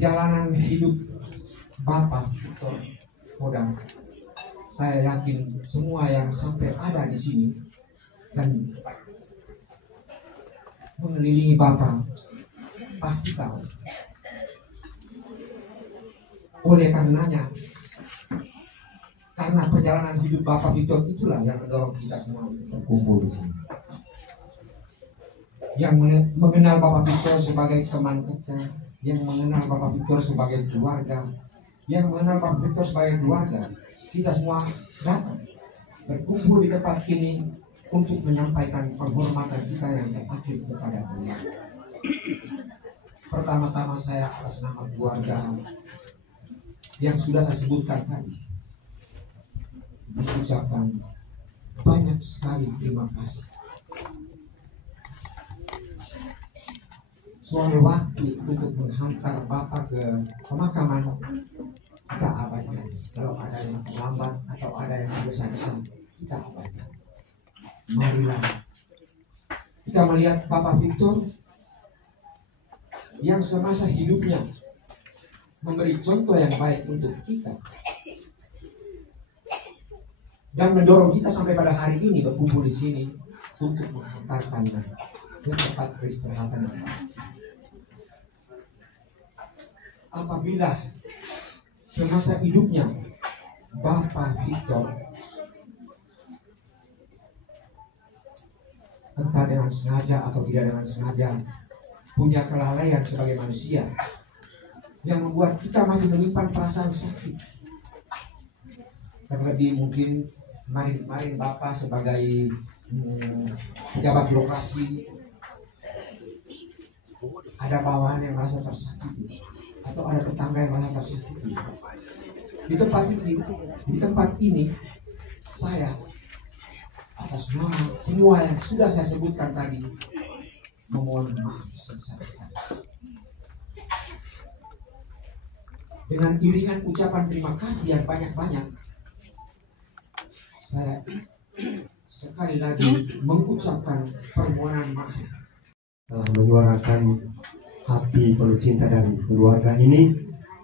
perjalanan hidup Bapak Victor Kodam, saya yakin semua yang sampai ada di sini dan mengelilingi Bapak pasti tahu. Oleh karenanya, karena perjalanan hidup Bapak Victor itulah yang mendorong kita semua berkumpul di sini. Yang mengenal Bapak Victor sebagai teman kerja, yang mengenal Bapak Victor sebagai keluarga, yang mengenal Bapak Victor sebagai keluarga, kita semua datang berkumpul di tempat ini untuk menyampaikan penghormatan kita yang terakhir kepada beliau. Pertama-tama saya atas nama keluarga yang sudah saya sebutkan tadi mengucapkan banyak sekali terima kasih. Soal waktu untuk menghantar Bapak ke pemakaman kita abaikan. Kalau ada yang terlambat atau ada yang tergesa-gesa, kita abaikan. Marilah kita melihat Bapak Victor yang semasa hidupnya memberi contoh yang baik untuk kita dan mendorong kita sampai pada hari ini berkumpul di sini untuk menghantarkannya ke tempat peristirahatan yang baik. Apabila semasa hidupnya Bapak Victor entah dengan sengaja atau tidak dengan sengaja punya kelalaian sebagai manusia yang membuat kita masih menyimpan perasaan sakit. Terlebih mungkin kemarin Bapak sebagai pejabat birokrasi ada bawahan yang merasa tersakiti atau ada tetangga yang merasa tersakiti. Di tempat ini saya atas nama semua yang sudah saya sebutkan tadi memohon maaf sebesar-besarnya. Dengan iringan ucapan terima kasih yang banyak-banyak, saya sekali lagi mengucapkan permohonan maaf telah menyuarakan hati penuh cinta dari keluarga ini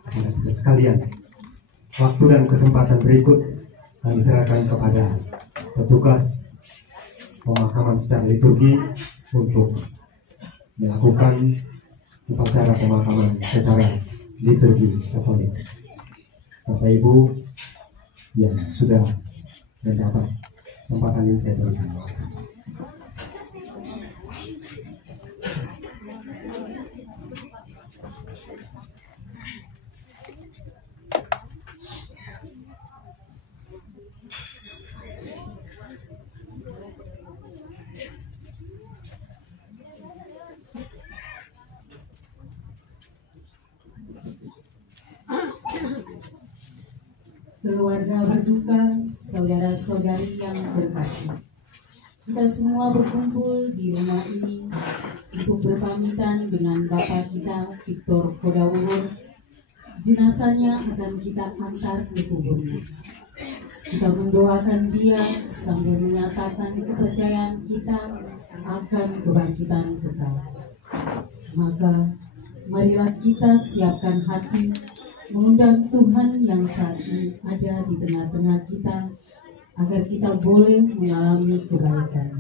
kepada kita sekalian. Waktu dan kesempatan berikut kami serahkan kepada petugas pemakaman secara liturgi untuk melakukan upacara pemakaman secara liturgi Katolik. Bapak Ibu yang sudah mendapat kesempatan ini saya berikan. Keluarga berduka, saudara-saudari yang berkasih, kita semua berkumpul di rumah ini untuk berpamitan dengan Bapak kita Victor Kodawurur. Jenazahnya akan kita antar ke kuburnya. Kita mendoakan dia sambil menyatakan kepercayaan kita akan kebangkitan kekal. Maka marilah kita siapkan hati mengundang Tuhan yang saat ini ada di tengah-tengah kita agar kita boleh mengalami kebaikan.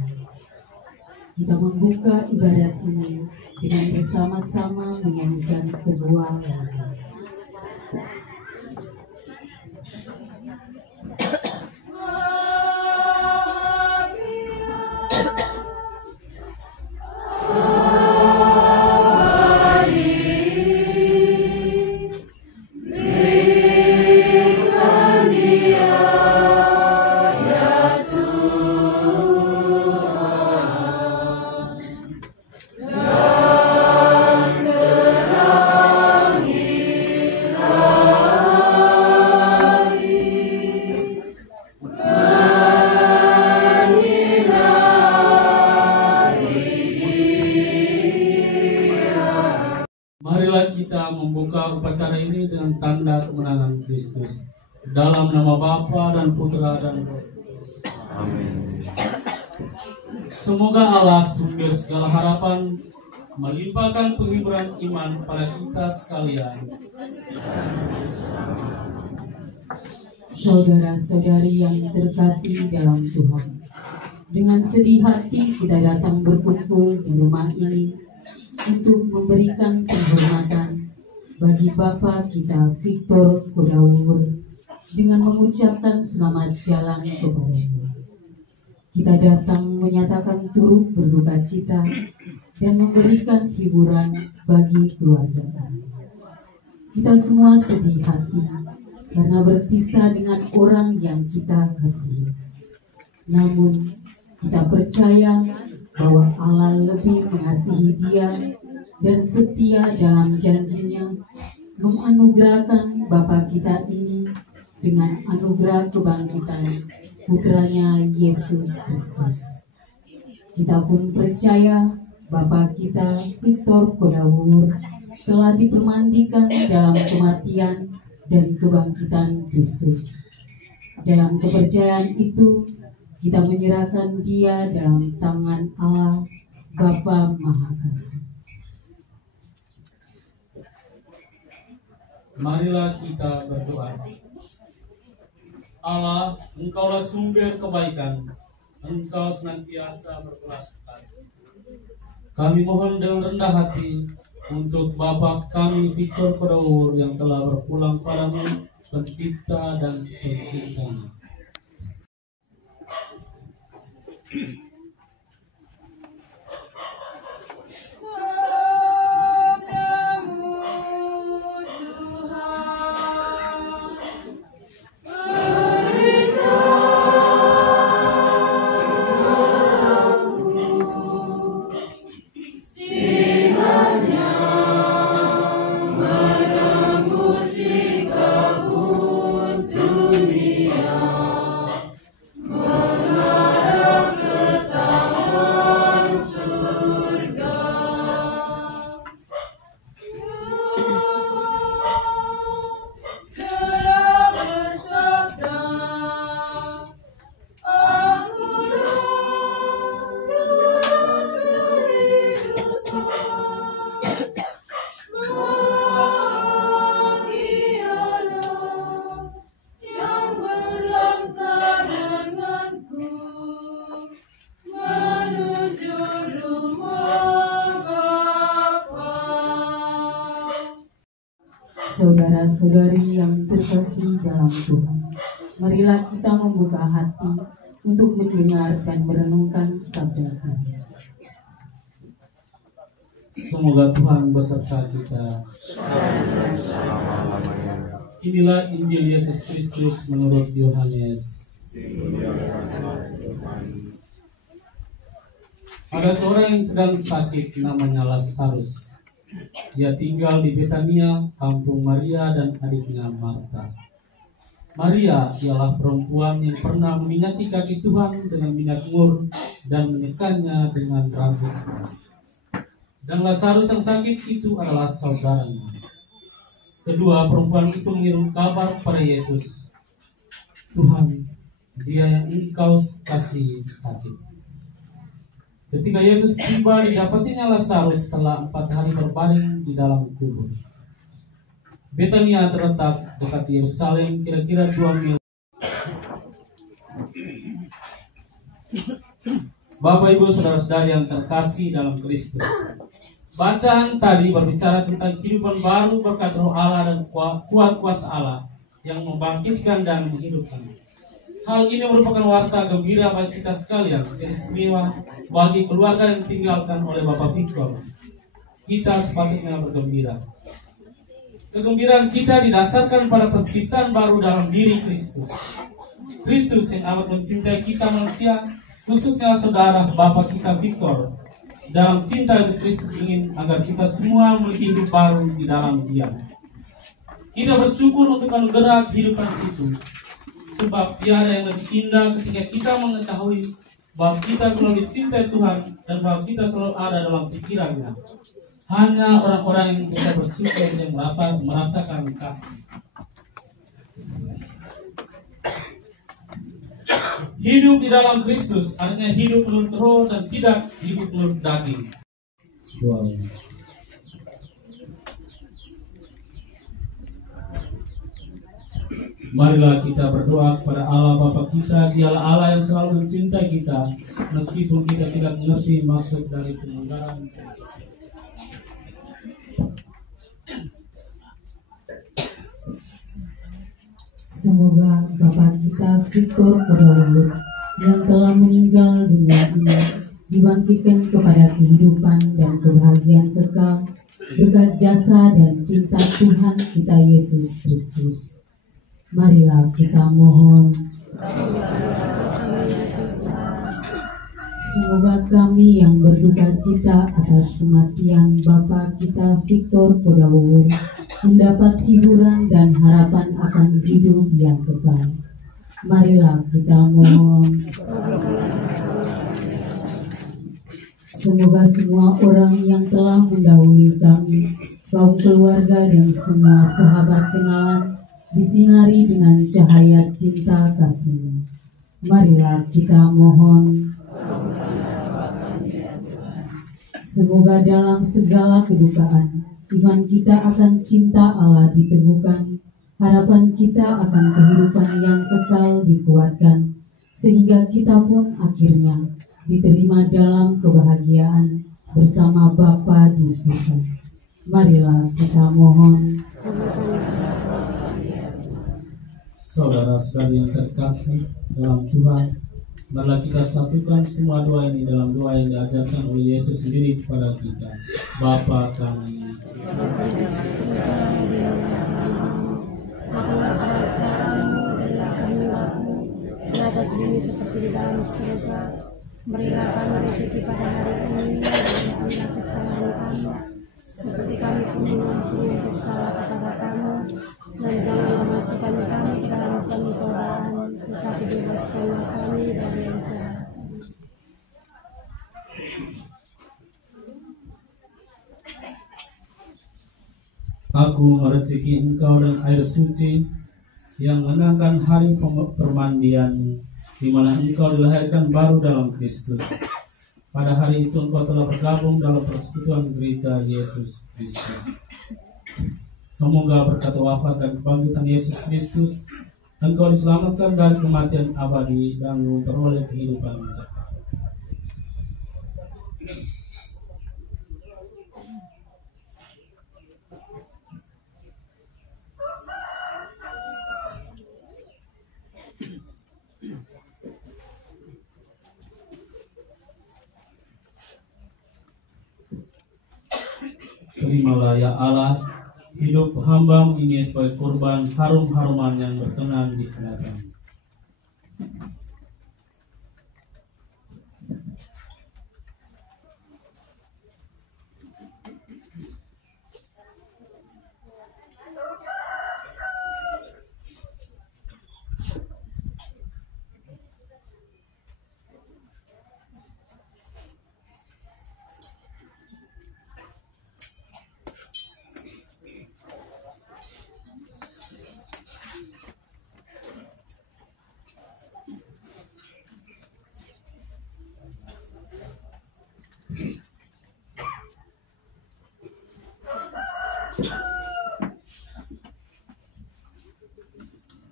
Kita membuka ibadat ini dengan bersama-sama menyanyikan sebuah lagu. Marilah kita membuka upacara ini dengan tanda kemenangan Kristus. Dalam nama Bapa dan Putra dan Roh Kudus. Amin. Semoga Allah sumber segala harapan melimpahkan penghiburan iman pada kita sekalian Saudara-saudari yang terkasih dalam Tuhan, dengan sedih hati kita datang berkumpul di rumah ini untuk memberikan penghormatan bagi Bapak kita Victor Kodawur dengan mengucapkan selamat jalan kepadanya. Kita datang menyatakan turut berduka cita dan memberikan hiburan bagi keluarga. Kita semua sedih hati karena berpisah dengan orang yang kita kasihi. Namun kita percaya bahwa Allah lebih mengasihi dia dan setia dalam janjinya menganugerahkan Bapa kita ini dengan anugerah kebangkitan putranya Yesus Kristus. Kita pun percaya Bapa kita Victor Kodawur telah dipermandikan dalam kematian dan kebangkitan Kristus. Dalam kepercayaan itu, kita menyerahkan dia dalam tangan Allah Bapa Maha Kasih. Marilah kita berdoa. Allah, Engkaulah sumber kebaikan. Engkau senantiasa berbelas kasih. Kami mohon dengan rendah hati untuk Bapak kami Victor Kodawur yang telah berpulang padamu, Pencipta dan Penciptanya. Saudara-saudari yang terkasih dalam Tuhan, marilah kita membuka hati untuk mendengar dan merenungkan sabda Tuhan. Semoga Tuhan beserta kita. Inilah Injil Yesus Kristus menurut Yohanes. Ada seorang yang sedang sakit namanya Lazarus. Ia tinggal di Betania, kampung Maria dan adiknya Marta. Maria ialah perempuan yang pernah meminyaki kaki Tuhan dengan minyak mur dan menyekannya dengan rambutnya. Dan Lazarus yang sakit itu adalah saudaranya. Kedua perempuan itu mengirim kabar kepada Yesus, Tuhan, dia yang engkau kasih sakit. Ketika Yesus tiba, didapatinya Lazarus setelah 4 hari berbaring di dalam kubur. Betania terletak dekat Yerusalem, kira-kira 2 mil. Bapak, Ibu, saudara-saudari yang terkasih dalam Kristus, bacaan tadi berbicara tentang kehidupan baru berkat Roh Allah dan kuat kuasa Allah yang membangkitkan dan menghidupkan. Hal ini merupakan warta gembira bagi kita sekalian, istimewa bagi keluarga yang ditinggalkan oleh Bapak Victor. Kita sepatutnya bergembira. Kegembiraan kita didasarkan pada penciptaan baru dalam diri Kristus. Kristus yang amat mencintai kita manusia, khususnya saudara Bapak kita Victor. Dalam cinta itu Kristus ingin agar kita semua memiliki hidup baru di dalam Dia. Kita bersyukur untuk anugerah kehidupan itu. Sebab tiada yang lebih indah ketika kita mengetahui bahwa kita selalu dicintai Tuhan dan bahwa kita selalu ada dalam pikirannya. Hanya orang-orang yang bisa bersyukur yang merasakan kasih. Hidup di dalam Kristus artinya hidup menurut roh dan tidak hidup menurut daging. Marilah kita berdoa kepada Allah Bapa kita. Dialah Allah yang selalu mencintai kita, meskipun kita tidak mengerti maksud dari pelanggaran. Semoga Bapa kita Victor Kodawur yang telah meninggal dunia ini dibangkitkan kepada kehidupan dan kebahagiaan kekal berkat jasa dan cinta Tuhan kita Yesus Kristus. Marilah kita mohon. Semoga kami yang berduka cita atas kematian Bapa kita Victor Kodawur mendapat hiburan dan harapan akan hidup yang kekal. Marilah kita mohon. Semoga semua orang yang telah mendahului kami, kaum keluarga dan semua sahabat kenalan disinari dengan cahaya cinta kasih. Marilah kita mohon. Semoga dalam segala kedukaan, iman kita akan cinta Allah diteguhkan, harapan kita akan kehidupan yang kekal dikuatkan, sehingga kita pun akhirnya diterima dalam kebahagiaan bersama Bapa di surga. Marilah kita mohon. Saudara-saudari yang terkasih dalam Tuhan, marilah kita satukan semua doa ini dalam doa yang diajarkan oleh Yesus sendiri kepada kita. Bapa kami, di atas bumi seperti di dalam surga. Berilah kami rezeki pada hari ini, dan ampunilah kesalahan kami, seperti kami pun mengampuni yang bersalah kepada kami, dan janganlah masukkan kami ke dalam pencobaan, tetapi bebaskanlah kami dari yang jahat. Aku merezeki engkau dan air suci yang menangkan hari permandian, di mana engkau dilahirkan baru dalam Kristus. Pada hari itu engkau telah bergabung dalam persekutuan gereja Yesus Kristus. Semoga berkat wafat dan kebangkitan Yesus Kristus, engkau diselamatkan dari kematian abadi dan memperoleh kehidupan. Terimalah ya Allah hidup hamba ini sebagai kurban harum-haruman yang berkenan di hadapan.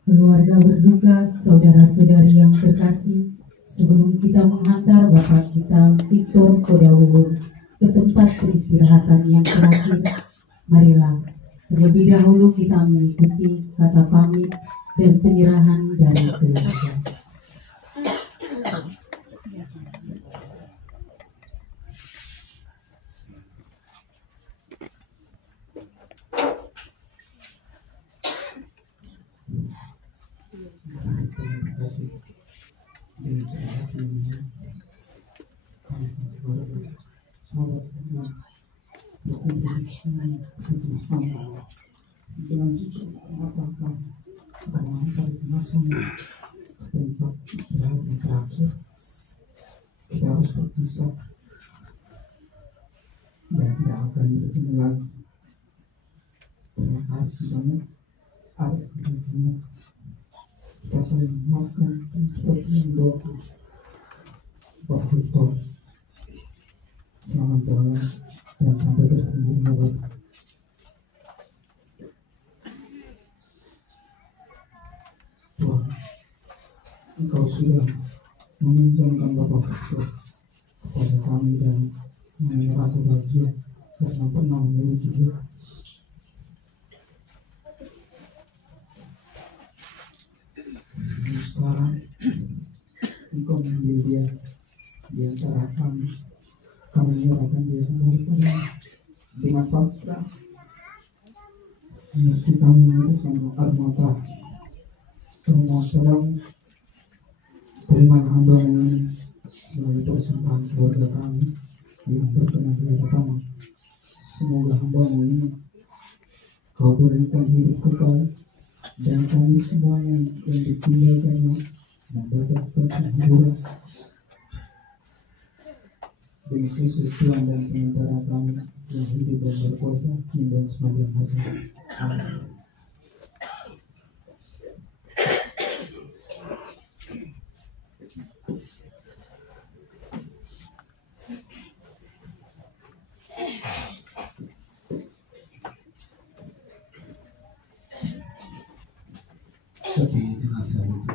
Keluarga berduka, saudara-saudari yang terkasih, sebelum kita menghantar Bapak kita Victor Kodawur ke tempat peristirahatan yang terakhir, marilah terlebih dahulu kita mengikuti kata pamit dan penyerahan dari keluarga. Dengan jujur mengatakan bahwa kita masing-masing tempat istirahat yang terakhir, kita harus berpisah dan tidak akan bertemu lagi. Terima kasih banyak atas kebaikanmu. Kita saling memaafkan dan kita saling berdoa. Pak Victor, selamat jalan dan sampai bertemu lagi. Engkau sudah meminjamkan Bapak Victor kepada kami dan kami merasa bahagia karena pernah memiliki dia. Dan sekarang Engkau mengambil dia di antara kami. Kami menyerahkan dia kembali padamu dengan pasrah. Meski kami meneteskan air mata, termohon padamu, terima hamba-Mu ini sebagai persembahan keluarga kami yang berkenan di hadapan-Mu. Semoga hamba-Mu ini Kau berikan hidup kekal, dan kami semuanya yang ditinggalkannya mendapatkan kehidupan demi Kristus Tuhan dan pengantara kami yang hidup dan berkuasa kini dan sepanjang masa. Amin. Tapi jenazah itu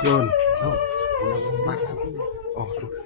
Yon, oh sudah.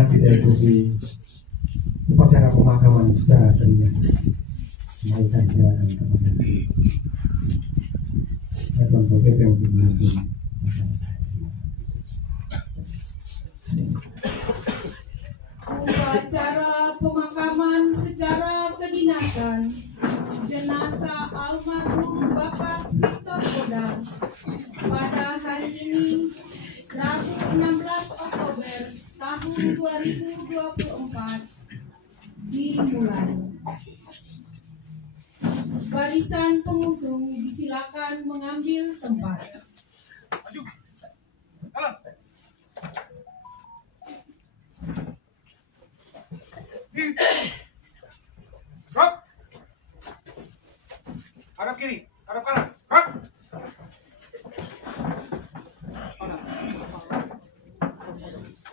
Selanjutnya kita ikuti upacara pemakaman secara terbiasa. Naikkan silakan kepada Satuan Pol PP untuk memimpin acara secara terbiasa. Upacara pemakaman secara kedinasan jenazah almarhum Bapak Victor Kodar pada hari ini Rabu 16 Oktober tahun 2024 dimulai. Barisan pengusung disilakan mengambil tempat. Rock. Hadap kiri, hadap kanan. Rock.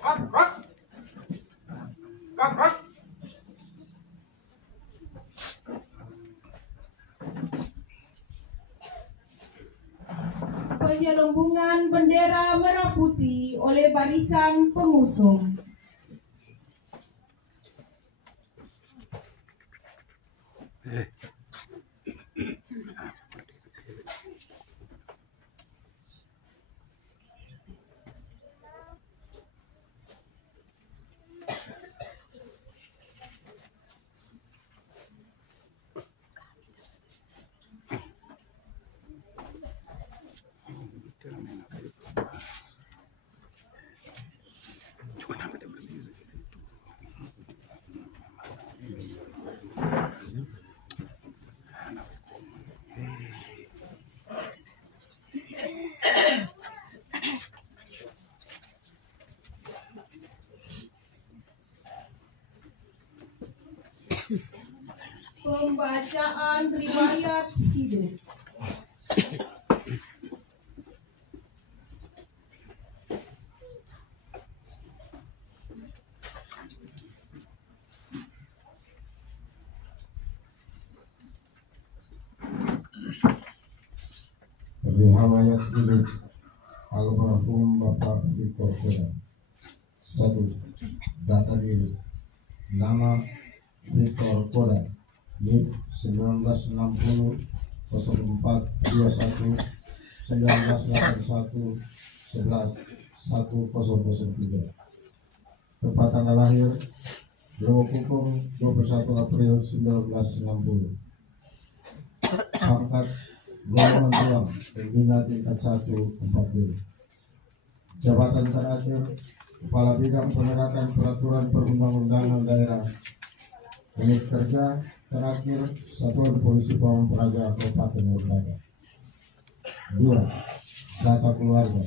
Rock, rock. Rock, rock. Penyelembungan bendera merah putih oleh barisan pengusung. Pembacaan riwayat hidup. Riwayat hidup almarhum Bapak Victor Kodar. 1. Data diri. Nama Victor Kodar, NIP 1960 0421 1981 11 1003. Tempat tanggal lahir Blowokukung 21 April 1960. Pangkat golongan tulang pembina tingkat 1 4B. Jabatan terakhir Kepala Bidang Penegakan Peraturan Perundang-undangan Daerah. Unit kerja terakhir Satuan Polisi Pamong Praja Kabupaten Praja. 2. Data keluarga.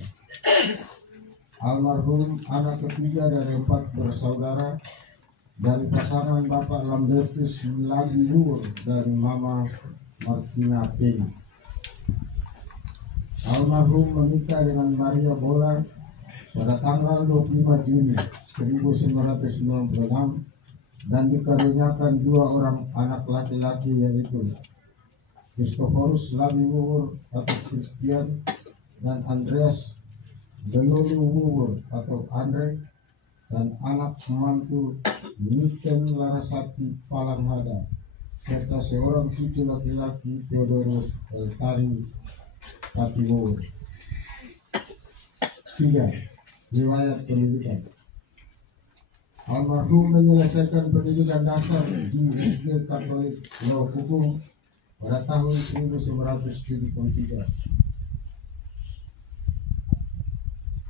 Almarhum anak ketiga dari 4 bersaudara dari pasangan Bapak Lambertus Labiur dan Mama Martina Peni. Almarhum menikah dengan Maria Bola pada tanggal 25 Juni 1996 dan dikaruniakan 2 orang anak laki-laki, yaitu Christophorus Labiur atau Christian dan Andreas Gelulu Wuwur atau Andre, dan anak mantu Niken Larasati Palanghada, serta seorang cucu laki-laki Theodorus Eltari Patiwur. 3. Riwayat pendidikan. Almarhum menyelesaikan pendidikan dasar di SD Katolik Blowokukung pada tahun 1973.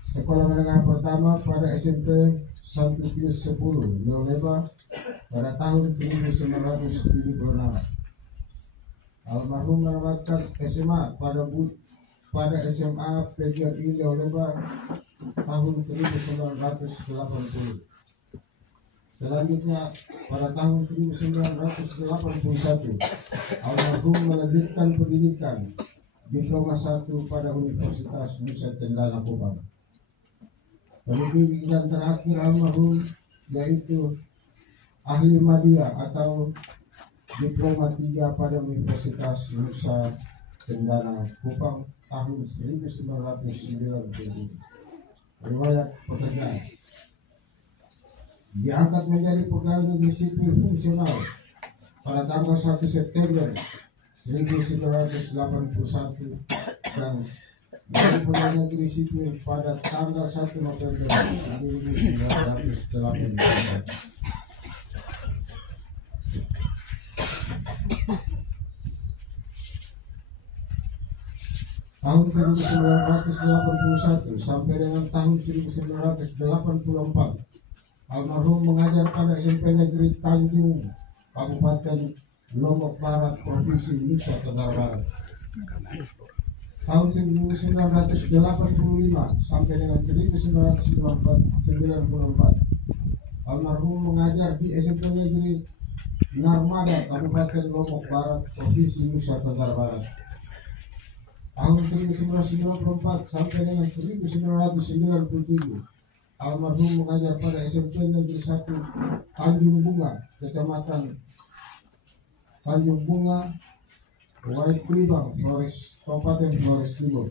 Sekolah menengah pertama pada SMP Santo Pius X Leoleba pada tahun 1976. Almarhum menamatkan SMA pada SMA PGRI Leoleba tahun 1980. Selanjutnya pada tahun 1981 almarhum melanjutkan pendidikan Diploma 1 pada Universitas Nusa Cendana Kupang. Pendidikan terakhir almarhum yaitu Ahli Media atau Diploma 3 pada Universitas Nusa Cendana Kupang tahun 1990. Riwayat pekerjaan. diangkat menjadi pegawai negeri sipil fungsional pada tanggal 1 September 1981 dan menjadi pegawai negeri sipil pada tanggal 1 November 1984. Tahun 1981 sampai dengan tahun 1984, almarhum mengajar pada SMP Negeri Tanjung, Kabupaten Lombok Barat, Provinsi Nusa Tenggara Barat. Tahun 1985 sampai dengan 1994, almarhum mengajar di SMP Negeri Narmada, Kabupaten Lombok Barat, Provinsi Nusa Tenggara Barat. Tahun 1994 sampai dengan 1997, almarhum mengajar pada SMP Negeri 1 Tanjung Bunga, Kecamatan Tanjung Bunga, Wai Kulibang, Flores, Kabupaten Flores Timur.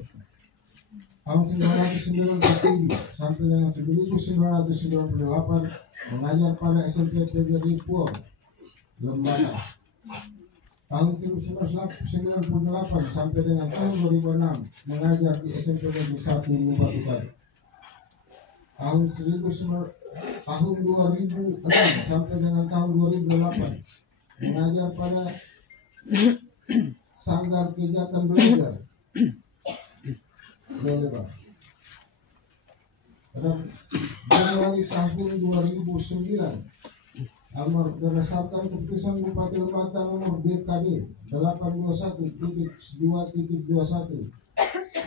Tahun 1997 sampai dengan 1998 mengajar pada SMP Negeri Puong, Lembata. Tahun 1998 sampai dengan tahun 2006 mengajar di SMP Negeri 1 Bupati Utara. Tahun 2006 sampai dengan tahun 2008 mengajar pada Sanggar Kegiatan Belajar pada Januari tahun 2009, almarhum berdasarkan keputusan Bupati Lembata nomor BKD 821.2.21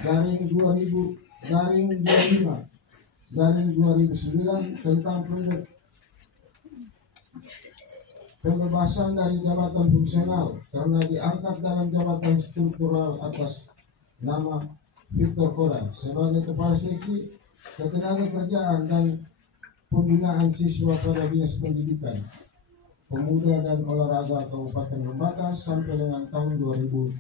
garing 2009 tentang pembebasan dari jabatan fungsional karena diangkat dalam jabatan struktural atas nama Victor Koda sebagai Kepala Seksi Ketenagakerjaan dan Pembinaan Siswa pada Dinas Pendidikan, Pemuda dan Olahraga Kabupaten Lembata sampai dengan tahun 2011.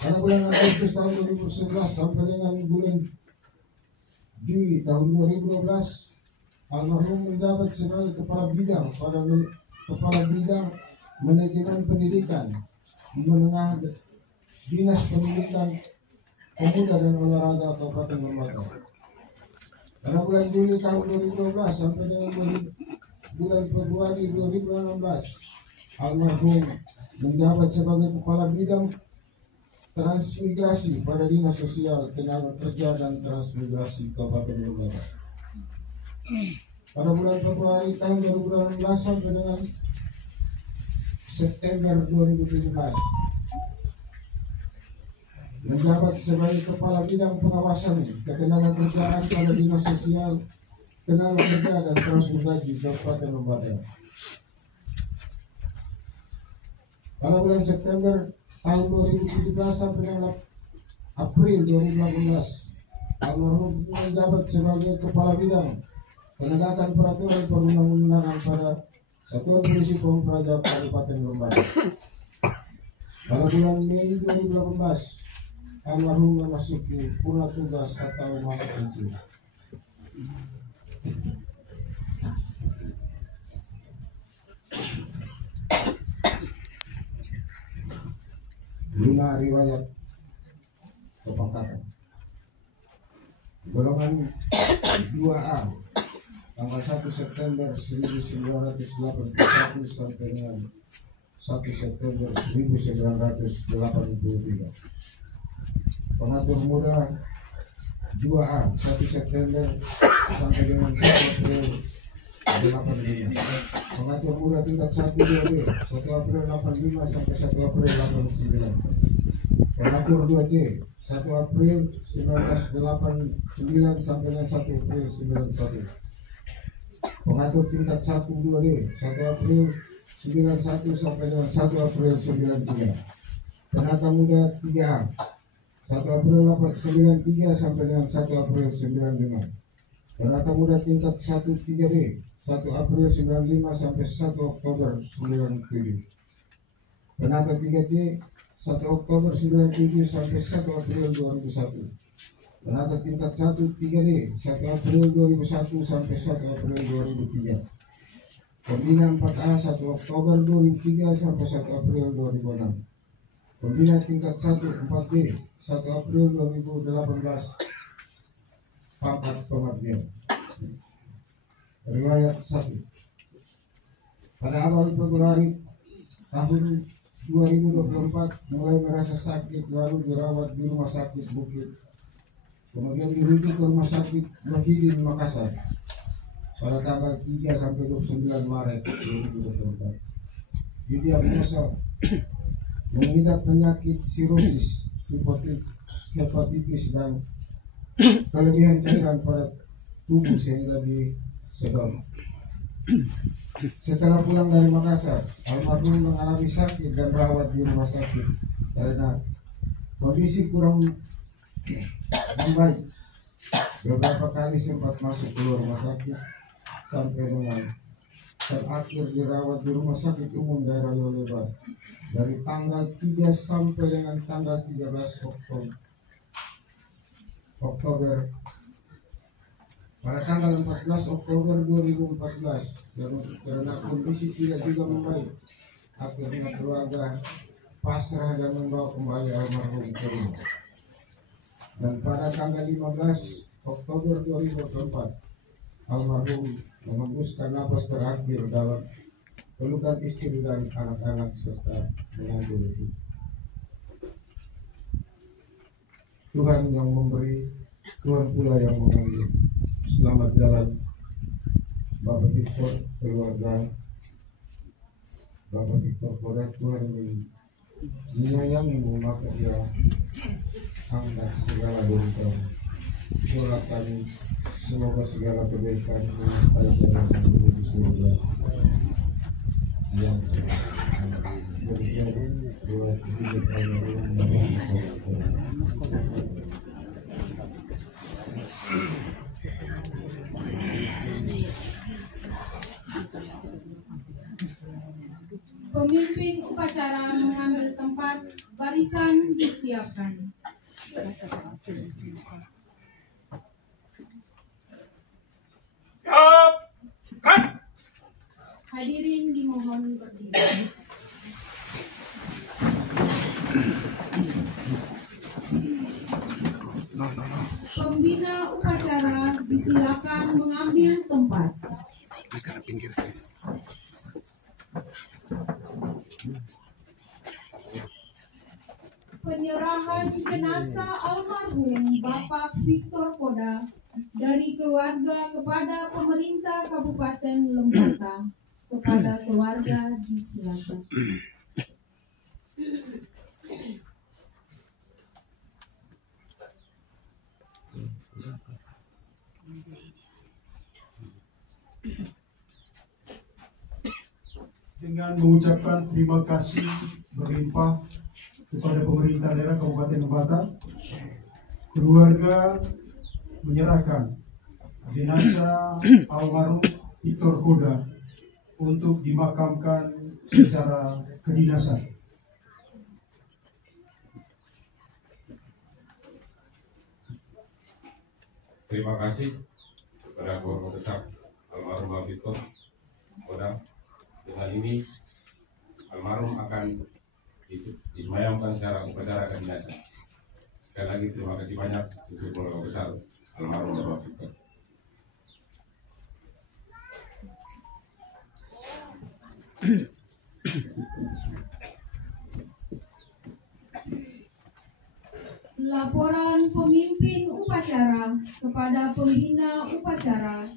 Pada bulan Agustus tahun 2011 sampai dengan bulan Juli tahun 2012, almarhum menjabat sebagai Kepala Bidang Manajemen Pendidikan Menengah Dinas Pendidikan Pemuda dan Olahraga Kabupaten Lembata. Pada bulan Juli tahun 2012 sampai dengan bulan Februari 2016, almarhum menjabat sebagai Kepala Bidang Transmigrasi pada Dinas Sosial, Tenaga Kerja dan Transmigrasi Kabupaten Lembata. Pada bulan Februari tahun 2016 sampai dengan September 2017, menjabat sebagai Kepala Bidang Pengawasan Ketenagakerjaan pada Dinas Sosial, Tenaga Kerja dan Transmigrasi Kabupaten Lembata. Pada bulan September tahun 2017 sampai dengan April 2018, almarhum menjabat sebagai Kepala Bidang Penegakan Peraturan Perundang-undangan pada Satuan Polisi Pamung Praja Kabupaten Lembata. Pada bulan Mei 2018, almarhum memasuki purna tugas atau masa pensiun. Lima riwayat kepangkatan. Golongan 2A tanggal 1 September 1981 sampai dengan 1 September 1983. Pengatur muda 2A 1 September sampai dengan 1 April 85. Pengatur muda tingkat 1 2B 1 April 85 sampai 1 April 89. Pengatur 2C 1 April 1989 sampai dengan 1 April 91. Pengatur tingkat 1 2D 1 April 91 sampai dengan 1 April 93. Penata muda 3A 1 April 93 sampai dengan 1 April 95. Penata muda tingkat 1 3D 1 April 95 sampai 1 Oktober 97. Penata 3C 1 Oktober 97 sampai 1 April 2001. Penata tingkat 1 3D 1 April 2001 sampai 1 April 2003. Pembina 4A 1 Oktober 2003 sampai 1 April 2006. Pembina tingkat 1 4D 1 April 2018 pangkat pengabdian. Riwayat 1. Pada awal Februari tahun 2024 mulai merasa sakit, lalu dirawat di rumah sakit Bukit, kemudian dirujuk ke rumah sakit Wahidin Makassar pada tanggal 3 sampai 29 Maret 2024. Didiagnosa mengidap penyakit sirosis, hepatitis dan kelebihan cairan pada tubuh sehingga disedot. Setelah pulang dari Makassar, almarhum mengalami sakit dan rawat di rumah sakit karena kondisi kurang membaik. Beberapa kali sempat masuk keluar rumah sakit sampai dengan terakhir dirawat di rumah sakit umum daerah Yolebar dari tanggal 3 sampai dengan tanggal 13 Oktober. Pada tanggal 14 Oktober 2014 dan karena kondisi tidak juga membaik, akhirnya keluarga pasrah dan membawa kembali almarhum ke rumah. Dan pada tanggal 15 Oktober 2024 almarhum mengembuskan napas terakhir dalam pelukan istri dan anak-anak serta mengakhiri hidup. Tuhan yang memberi, Tuhan pula yang mengambil. Selamat jalan Bapak Victor, keluarga Bapak Victor Koda. Tuhan menyayangimu, maka dia angkat segala dosa. Doa kami, semoga segala kebaikan menyertai jalan menuju surga yang terjadi buat hidup Pemimpin upacara mengambil tempat, barisan disiapkan. Hadirin dimohon berdiri. Pembina upacara disilakan mengambil tempat. Penyerahan jenazah almarhum Bapak Victor Koda dari keluarga kepada pemerintah Kabupaten Lembata. Kepada keluarga disilakan. Dengan mengucapkan terima kasih berlimpah kepada pemerintah daerah Kabupaten Lembata, keluarga menyerahkan jenazah almarhum Victor Koda untuk dimakamkan secara kedinasan. Terima kasih kepada keluarga besar almarhum Victor Koda. Dengan ini almarhum akan disemayamkan secara upacara kedinasan. Sekali lagi terima kasih banyak untuk keluarga besar almarhum Bapak Victor. Laporan pemimpin upacara kepada pembina upacara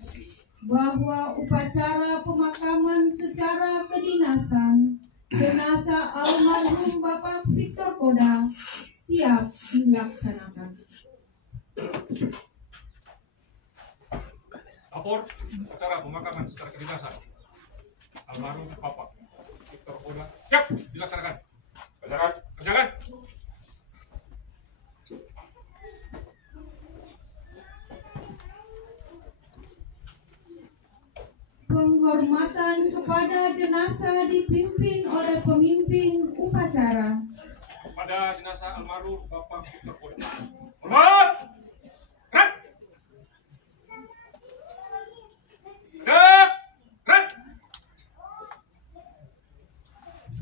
bahwa upacara pemakaman secara kedinasan jenazah almarhum Bapak Victor Koda siap dilaksanakan. Lapor upacara pemakaman secara kedinasan almarhum Bapak Victor Koda siap dilaksanakan. Kerjakan. Penghormatan kepada jenazah dipimpin oleh pemimpin upacara. Pada jenazah almarhum Bapak Victor Koda. Hormat.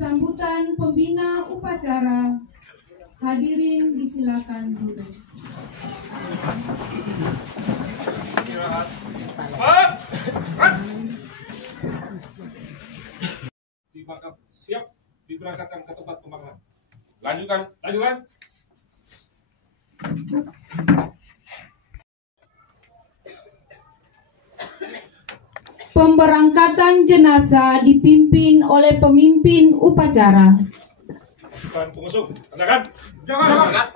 Sambutan pembina upacara. Hadirin disilakan duduk. Siap diberangkatkan ke tempat pemakaman. Lanjutkan. Pemberangkatan jenazah dipimpin oleh pemimpin upacara. Dan pengusung, katakan. Jangan.